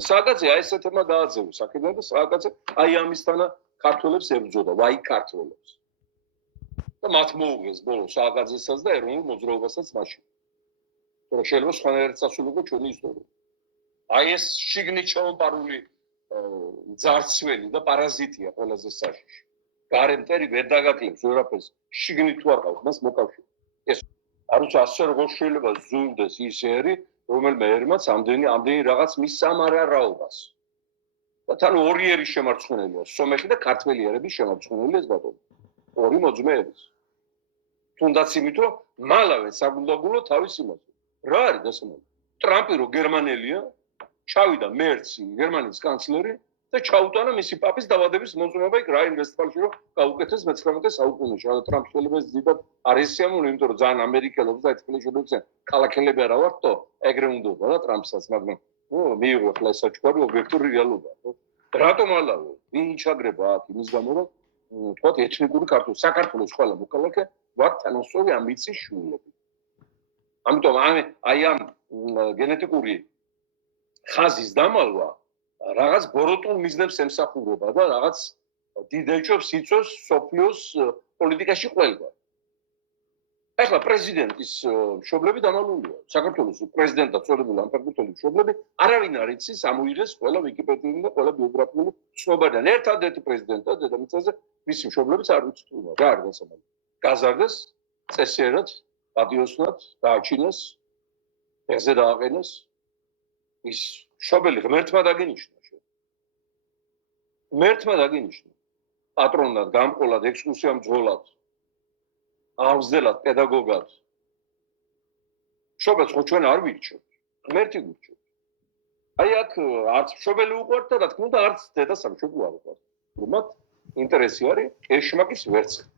სააკაძე აი ეს თემა გააძევეს აქედან და სააკაძე აი ამისთანა ქართველებს ებრძოდა, ვაი ქართველებს. და მათ მოუგეს ბოლოს სააკაძესაც და ეროვნულ მოძრაობასაც მაშინ. რომ შეიძლება სხვანაირად წასულიყო ჩვენი ისტორია. აი ეს შიგნით შემოპარული ძარცველი და პარაზიტია ყველაზე საშიში. გარემ მტერი ვერ დაგაკლებს ვერაფერს, შიგნით თუ არ ყავს მას მოკავშირე. ეს არც ასე როგორ შეიძლება ზულდეს ის ერი, რომელმა ერმაც ამდენი რაღაც მისამარარაობას. და თან ორი ერის შემარცხენელია, სომეხი და ქართველი ერების შემარცხენელი ეს ბატონო. ორი მოძმეების. თუნდაც იმით, რომ მალავე საგულდაგულო თავის იმაზე. რა არის დასამალი? ტრამპი რო გერმანელია, ჩავიდა მერცი გერმანიის კანცლერი და ჩაუტანა მისი პაპის დაბადების მოწმობა იქ რაინ-ვესტფალში, რომ გაუკეთეს მე-19 საუკუნეში. ანუ ტრამპს შეიძლება ძირითადად არ ესიამოვნო, იმიტომ რომ ძალიან ამერიკელობს და ექსპლეშობებს კალაკელები არა ვარდო, ეგრე უნდოდა რა ტრამპსაც, მაგრამ მიიღო ახლა ეს საჩუქარი ობიექტური რეალობა. რატომ ალავე? ვინ ჩაგრება აქ იმის გამო, რომ თქვათ ეთნიკური ქართული საქართველოს ყველა მოქალაქე ვართ თანასწორი ამბიციის შვილები. ამიტომ აი ამ გენეტიკური ხაზის დამალვა რაღაც ბოროტულ მიზნებს ემსახურება და რაღაც დიდ ეჭვებს იწვევს სოფიოს პოლიტიკაში ყველგან. ახლა პრეზიდენტის მშობლები დამალულია. საქართველოს პრეზიდენტად წოდებული ამ ფეხბურთელი მშობლები არავინ არ იცის, ამოიღეს ყველა ვიკიპედიური და ყველა ბიოგრაფიული ცნობიდან. ერთადერთი პრეზიდენტა დედამიწაზე მისი მშობლებიც არ ვიცით თუ რა არის დასამალი. გაზარდეს წესიერად, პატიოსნად დააჩინეს, ეხზე დააყენეს ის მშობელი ღმერთმა დაგინიშნა. ღმერთმა დაგინიშნა. პატრონად, გამყოლად, ექსკურსია მძღოლად, აღზრდელად, პედაგოგად. მშობელს ხო ჩვენ არ ვირჩევთ. ღმერთი გვირჩევთ. აი აქ არც მშობელი უყვართ და რა თქმა უნდა არც დედა სამშობლო არ უყვართ. მათ ინტერესი არის ეშმაკის ვერცხლი.